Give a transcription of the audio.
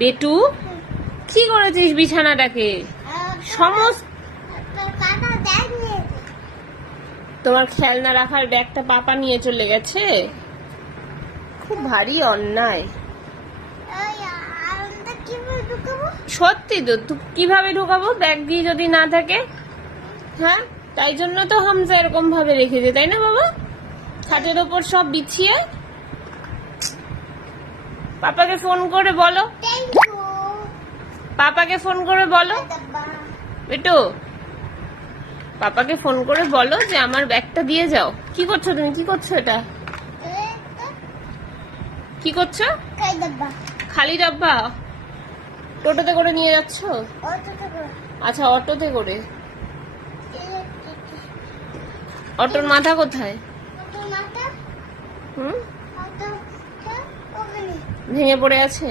বেটু, কি করেছিস বিছানাটাকে? সমস্ত তোমার খেলনা রাখার ব্যাগটা পাপা নিয়ে চলে গেছে। খুব ভারী অন্যায়। সত্যি তো, তুই কিভাবে ঢোকাবো ব্যাগ দিয়ে যদি না থাকে? হ্যাঁ, তাই জন্য তো হামজা এরকম ভাবে রেখেছে, তাই না বাবা? খাটের ওপর সব বিছিয়ে। পাপাকে ফোন করে বলো, পাপাকে ফোন করে বলো বেটু, পাপাকে ফোন করে বলো যে আমার ব্যাগটা দিয়ে যাও। কি করছো তুমি? কি করছো এটা? কি করছো? খালি ডাব্বা টোটোতে করে নিয়ে যাচ্ছ? আচ্ছা, অটোতে করে। অটোর মাথা কোথায়? ভেঙে পড়ে আছে।